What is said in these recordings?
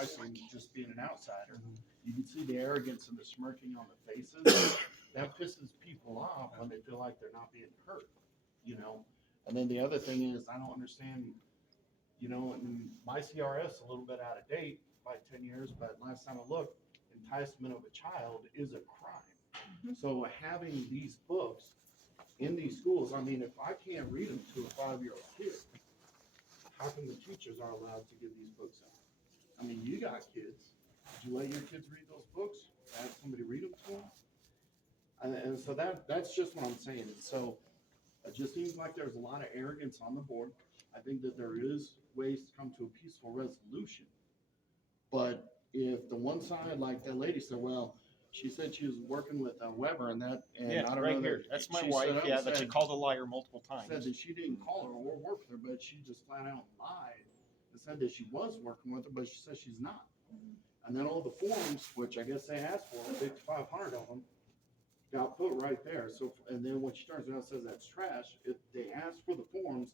I seen just being an outsider. You can see the arrogance and the smirking on the faces. That pisses people off when they feel like they're not being heard, you know? And then the other thing is, I don't understand, you know, and my CRS a little bit out of date by 10 years, but last time I looked, enticement of a child is a crime. So having these books in these schools, I mean, if I can't read them to a 5-year-old kid, how come the teachers are allowed to give these books out? I mean, you got kids. Did you let your kids read those books? Have somebody read them to them? And so that's just what I'm saying. So it just seems like there's a lot of arrogance on the board. I think that there is ways to come to a peaceful resolution. But if the one side, like that lady said, well, she said she was working with Weber and that, and Yeah, I don't right know here. that That's my she wife. set up Yeah, and that she said- called a liar multiple times. said that she didn't call her or work with her, but she just flat out lied and said that she was working with her, but she says she's not. And then all the forms, which I guess they asked for, 5,500 of them, got put right there. So, and then when she turns around and says that's trash, if they ask for the forms,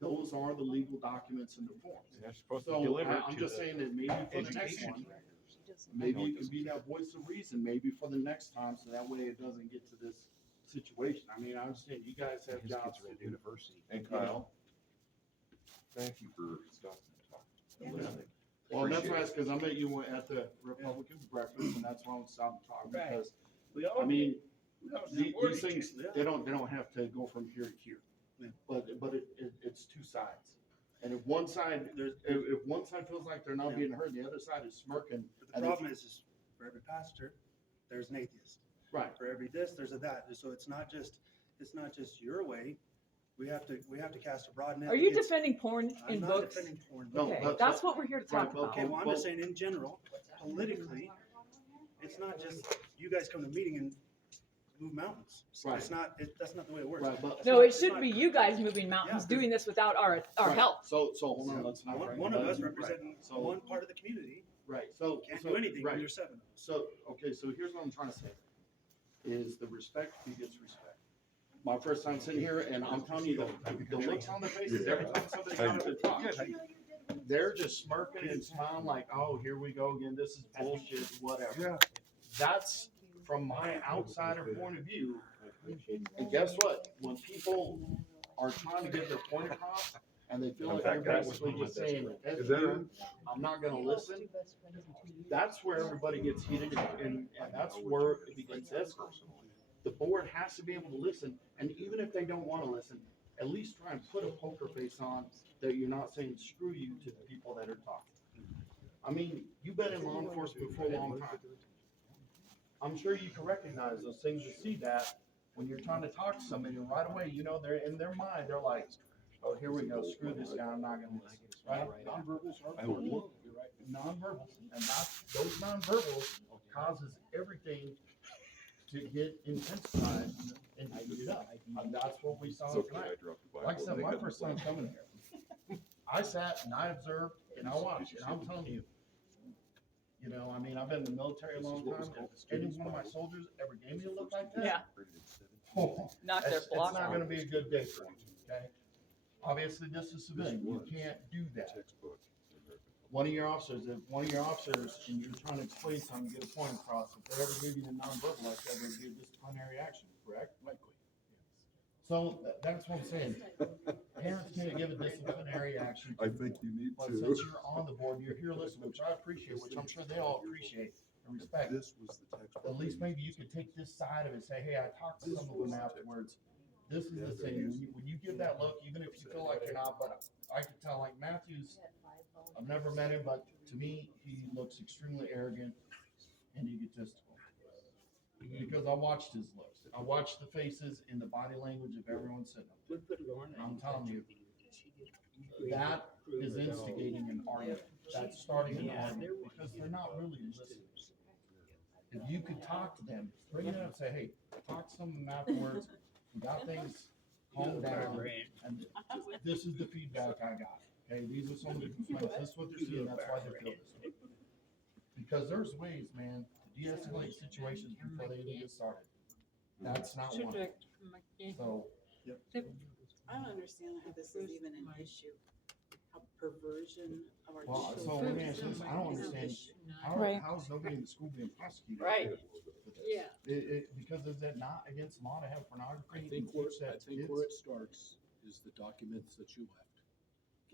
those are the legal documents in the forms. They're supposed to So deliver I'm to just the saying that maybe for the next education one, directors. maybe you can be that voice of reason, maybe for the next time, so that way it doesn't get to this situation. I mean, I understand you guys have His jobs kids are to in do. university. And Kyle, thank you for stopping and talking. Yeah. Well, that's Appreciate right, it. because I met you at the Republicans breakfast, and that's why I'm stopping to talk, Right. because, We all, I mean, we all these support each things, other. they don't have to go from here to here. Yeah. But it's two sides. And if one side, if one side feels like they're not Yeah. being heard, the other side is smirking. But the and problem is for every pastor, there's an atheist. Right, For every this, there's a that. So it's not just your way. We have to cast a broad net. Are you against- defending porn I'm in not books? defending porn. No, Okay, but- that's what we're here to talk Right, about. Okay, well, I'm just saying in general, politically, it's not just you guys come to a meeting and move mountains. Right. It's not, that's not the way it works. right, but. No, it It's should not- be you guys moving mountains, Yeah. doing this without our Right. help. So hold on, let's not. bring One it of up. us Right. representing So- one part of the community Right, so. can't so- do anything when right. there's 7 of us. So, okay, so here's what I'm trying to say, is the respect begets respect. My first time sitting here, and I'm telling you, the looks on their faces, every time somebody got up and talked, they're just smirking and smiling like, oh, here we go again, this is bullshit, whatever. Yeah. That's from my outsider point of view. And guess what? When people are trying to get their point across, and they feel like you're basically just saying, F Is that you, right? I'm not gonna listen, that's where everybody gets heated, and that's where it begins to escalate. The board has to be able to listen, and even if they don't wanna listen, at least try and put a poker face on that you're not saying screw you to the people that are talking. I mean, you've been in law enforcement for a long time. I'm sure you can recognize those things and see that when you're trying to talk to somebody, and right away, you know, they're in their mind, they're like, oh, here we go, screw this guy, I'm not gonna listen. Right? Nonverbals are important. You're right. Nonverbals, and those nonverbals causes everything to get intensified and heated up. And that's what we saw It's okay, tonight. I dropped the Bible. Like I said, They my got first the time coming here, I sat and I observed and I watched, and I'm telling you, you know, I mean, I've been in the military a This is long what was time. called the If any student's one of my Bible. soldiers ever gave me a look like that, Yeah, oh, knock their it's block not out. gonna be a good day for you, okay? Obviously, this is civilian, you can't do that. Textbook. One of your officers, if one of your officers, and you're trying to explain something, get a point across, if they ever give you the nonverbal like that, there'd be a disciplinary action, correct? Likely. So that's what I'm saying. Parents can't give a disciplinary action. I think you need But to. since you're on the board, you're here listening, which I appreciate, which I'm sure they all appreciate and respect. This was the textbook. At least maybe you could take this side of it, say, hey, I talked to some of them afterwards. This is the thing, when you give that look, even if you feel like you're not, but I can tell, like Matthew's, I've never met him, but to me, he looks extremely arrogant and egotistical. Because I watched his looks. I watched the faces and the body language of everyone sitting up. And I'm telling you, that is instigating an argument. That's starting an argument because they're not really listening. If you could talk to them, bring it up and say, hey, talk to some of them afterwards. We got things calmed down, and this is the feedback I got. Okay, these are some of the complaints. This is what they're seeing. That's why they feel this way. Because there's ways, man, to de-escalate situations before they even get started. That's not one. So, I don't understand how this is even an issue. a perversion of our Well, children. so let me ask you this, I don't understand, Right. how's nobody in the school being prosecuted? Right. for this? Because is that not against law to have pornography? I and think where, teach that to I think kids? where it starts is the documents that you left.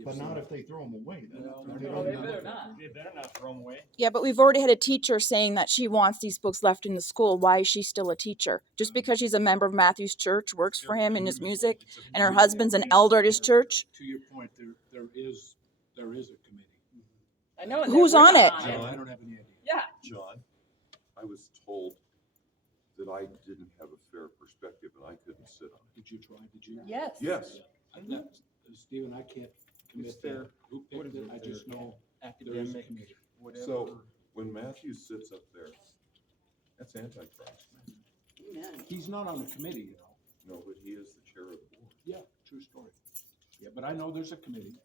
But not if they throw them away, then. Well, If they're No, don't they use better them. not. They better not throw them away. Yeah, but we've already had a teacher saying that she wants these books left in the school. Why is she still a teacher? Just because she's a member of Matthew's church, works for him in his music, and her husband's an elder at his church? To your point, there is a committee. I know. and Who's we're on not it? I don't have any idea. Yeah. John, I was told that I didn't have a fair perspective and I couldn't sit on Did you try? Did you? Yes. it. Yes, Stephen, I can't commit fair. to who What picked is it. it, I just fair? know there is a Academic, committee. whatever. so when Matthew sits up there, that's Antichrist. Amen. He's not on the committee, you know. No, but he is the chair of the board. Yeah, true story. Yeah, but I know there's a committee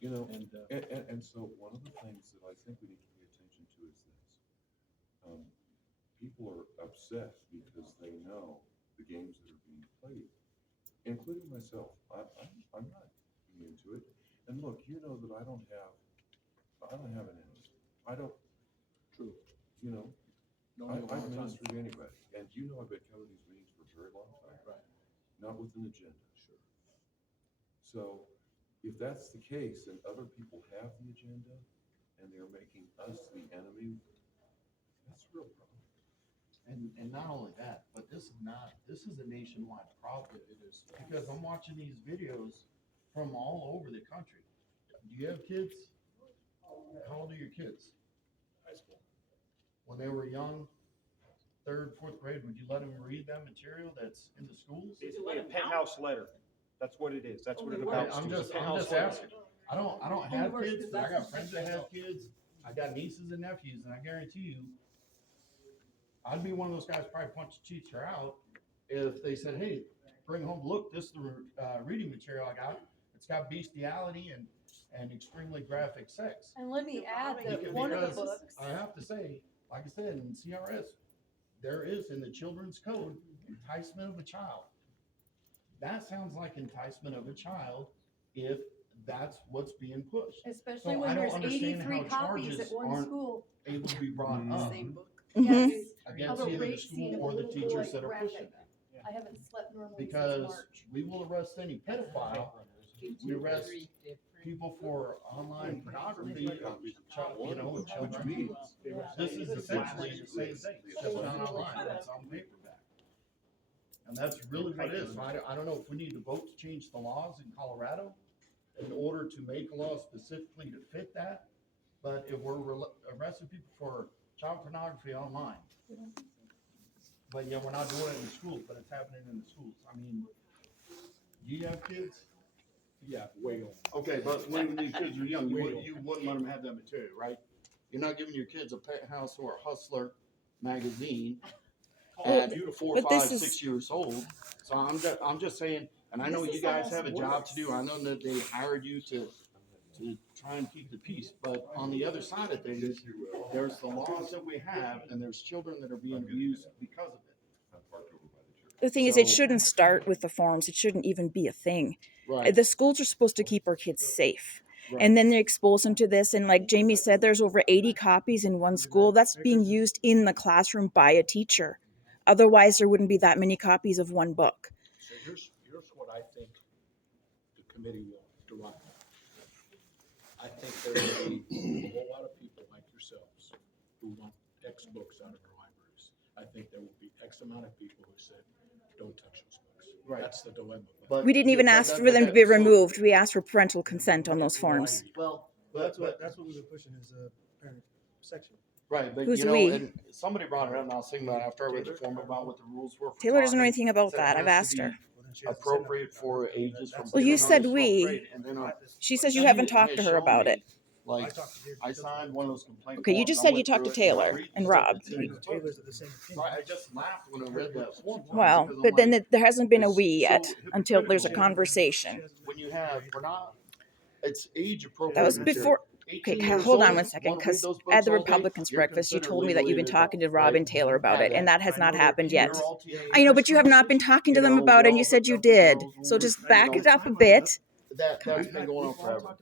You know, and, and so one of the things that I think we need to pay attention to is this. People are upset because they know the games that are being played, including myself. I'm not immune to it. And look, you know that I don't have an enemy. I don't, true. you know, No, I've no, hard time. ministered to anybody. And you know I've been coming to these meetings for a very long time. Right. Not with an agenda. Sure. So if that's the case and other people have the agenda and they're making us the enemy, that's a real problem. And not only that, but this is a nationwide problem. It is. Because I'm watching these videos from all over the country. Do you have kids? How old are your kids? High school. When they were young, 3rd, 4th grade, would you let them read that material that's in the schools? Basically a penthouse letter. That's what it is. That's what it Only amounts I'm to. just Penthouse asking. letter. I don't Only have worse, kids, 'cause but I that's got friends that have kids. I got nieces and nephews, and I guarantee you, I'd be one of those guys probably punch the teacher out if they said, "Hey, bring home, look, this is the reading material I got. It's got bestiality and extremely graphic sex." And let me add that Because one of the books, I have to say, like I said, in CRS, there is in the children's code enticement of a child. That sounds like enticement of a child if that's what's being pushed. especially So I when don't there's understand 83 how copies charges at one aren't school. Able to be brought Mhm. up Same book. Mhm. Yes, against of a either the rape scene school of a or the little teachers boy, that are pushing graphic. that. I haven't slept normally since Because March. we will arrest any pedophile, we arrest people for online pornography, you know, with Which children. means This is essentially the same thing, it's just not online, it's on paperback. And that's really what it is. So I don't know if we need to vote to change the laws in Colorado in order to make a law specifically to fit that. But if we're arresting people for child pornography online, but yeah, we're not doing it in the schools, but it's happening in the schools. I mean, do you have kids? Yeah, way over. Okay, but when the kids are young, you wouldn't let them have that material, right? You're not giving your kids a Pet House or a Hustler magazine at Beautiful. 4, But 5, this is- 6 years old. So I'm just saying, and I know This you is guys almost have a job to do. I worse. know that they hired you to try and keep the peace, but on the other side of things, there's the laws that we have, and there's children that are being abused because of it. I'm parked over by the church. The thing is, it So- shouldn't start with the forums. It shouldn't even be a thing. Right. The schools are supposed to keep our kids safe. Right. And then they expose them to this. And like Jamie said, there's over 80 copies in one school. That's being used in the classroom by a teacher. Otherwise, there wouldn't be that many copies of one book. So here's what I think the committee will derive. I think there will be a whole lot of people like yourselves who want textbooks out of our libraries. I think there will be X amount of people who said, don't touch those books. Right. That's the dilemma. But We didn't even ask for them to be removed. We asked for parental consent on those forms. Well, That's what we've been pushing is a parent section. right, but Who's you know, we? and somebody brought it up, and I was thinking about it after I read the form about what the rules were. For Taylor doesn't know talking. anything about Said it that. I've has to asked her. be Appropriate for ages from. Well, you said kindergarten to we. 12th grade, and then She says you she haven't talked has to her shown about me, it. Like, I signed one of those complaint Okay, you forms, just I said you went talked through to it, and I Taylor read and the stuff Rob. that's in it. Taylor's of the same So I just laughed when I read that form. Well, because I'm but then like, there hasn't been a it's we yet so until there's a hypocritical. conversation. When you have, we're not, it's age appropriate. That was material. before. 18 Okay, years hold on old, one second, wanna read because those at books the all day, Republicans you're breakfast, you considered told me that you've legally been an adult, talking to Rob right? and Taylor about it, and that has not happened yet. You're all teenagers, I know, but you have not been talking to them about it, and you said you did. So just back it up a bit. That's been going on forever.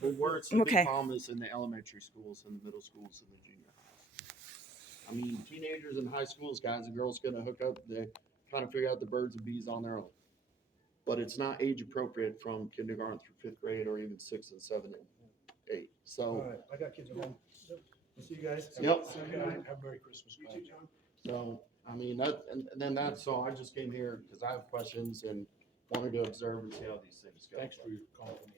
But where it's the Okay. big problem is in the elementary schools and the middle schools and the junior highs. I mean, teenagers in high schools, guys and girls gonna hook up, they kind of figure out the birds and bees on their own. But it's not age appropriate from kindergarten through fifth grade or even sixth and seventh and eighth. All So, right, I got kids at home. We'll see you guys. Yep. See you Have guys. a Merry Christmas, You guys. too, John. so, I mean, that, and then that's, so I just came here because I have questions and wanted to observe and see how these things go. Thanks for your compliment.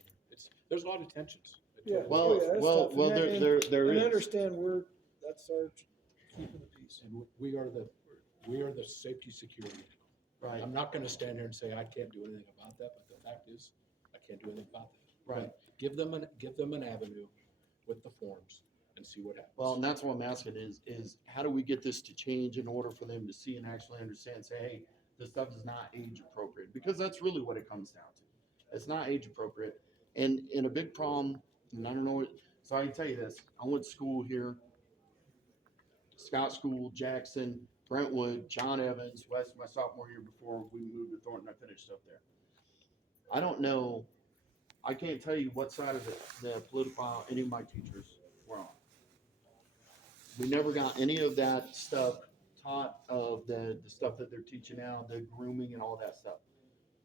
There's a lot of tensions. Yeah. Well, yeah, that's well, tough. well, And there and is. understand that's our keeping the peace. And we are the safety security. Right, I'm not gonna stand here and say I can't do anything about that, but the fact is, I can't do anything about that. right. But give them an avenue with the forms and see what happens. Well, and that's what I'm asking is how do we get this to change in order for them to see and actually understand, say, hey, this stuff is not age appropriate, because that's really what it comes down to. It's not age appropriate. And a big problem, and I don't know, so I can tell you this, I went to school here, Scott School, Jackson, Brentwood, John Evans, West, my sophomore year before we moved to Thornton, I finished up there. I don't know, I can't tell you what side of the political aisle any of my teachers were on. We never got any of that stuff taught of the stuff that they're teaching now, the grooming and all that stuff.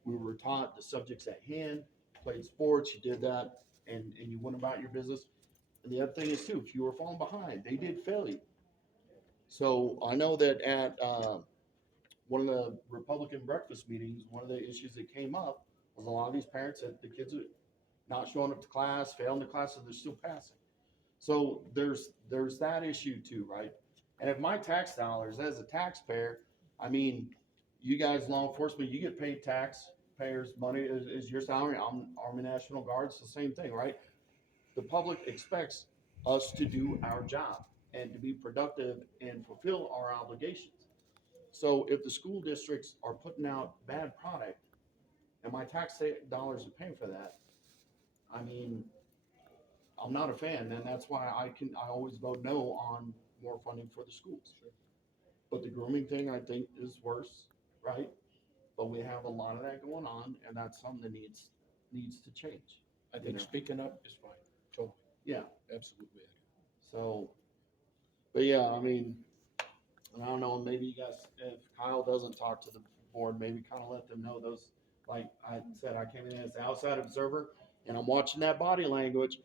We were taught the subjects at hand, played sports, you did that, and you went about your business. And the other thing is too, if you were falling behind, they did fail you. So I know that at one of the Republican breakfast meetings, one of the issues that came up was a lot of these parents said the kids are not showing up to class, failing the class, and they're still passing. So there's that issue too, right? And if my tax dollars as a taxpayer, I mean, you guys, law enforcement, you get paid taxpayers' money is your salary. I'm Army National Guard, it's the same thing, right? The public expects us to do our job and to be productive and fulfill our obligations. So if the school districts are putting out bad product and my tax dollars are paying for that, I mean, I'm not a fan, and that's why I always vote no on more funding for the schools. But the grooming thing, I think, is worse, right? But we have a lot of that going on, and that's something that needs to change. I think speaking up is fine, totally, Yeah, absolutely. so, but yeah, I mean, and I don't know, maybe you guys, if Kyle doesn't talk to the board, maybe kind of let them know those, like I said, I came in as the outside observer, and I'm watching that body language,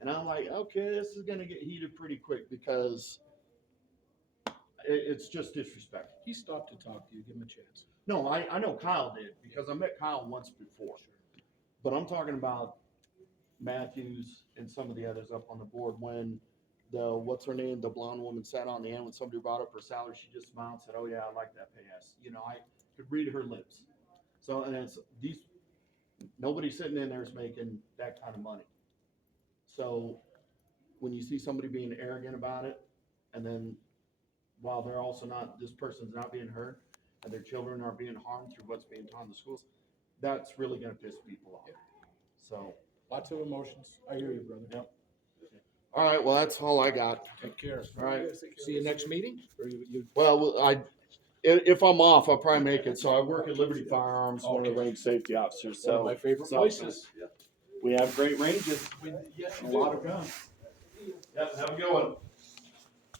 and I'm like, okay, this is gonna get heated pretty quick because it's just disrespectful. He stopped to talk to you, give him a chance. No, I know Kyle did because I met Kyle once before, but I'm talking about Matthews and some of the others up on the board when what's her name, the blonde woman sat on the end when somebody brought up her salary, she just smiled and said, oh yeah, I like that pay. I could read her lips. So, and it's nobody sitting in there is making that kind of money. So when you see somebody being arrogant about it, and then while they're also this person's not being heard, and their children are being harmed through what's being taught in the schools, that's really gonna piss people off. So, Lots of emotions. I hear you, brother. Yep. All right, well, that's all I got. Take care. All right. See you next meeting, or you? Well, if I'm off, I'll probably make it. So I work at Liberty Firearms, one of the rank safety officers. One of So my favorite so places. we have great ranges, Yes, a lot of guns. Yep, have a good one.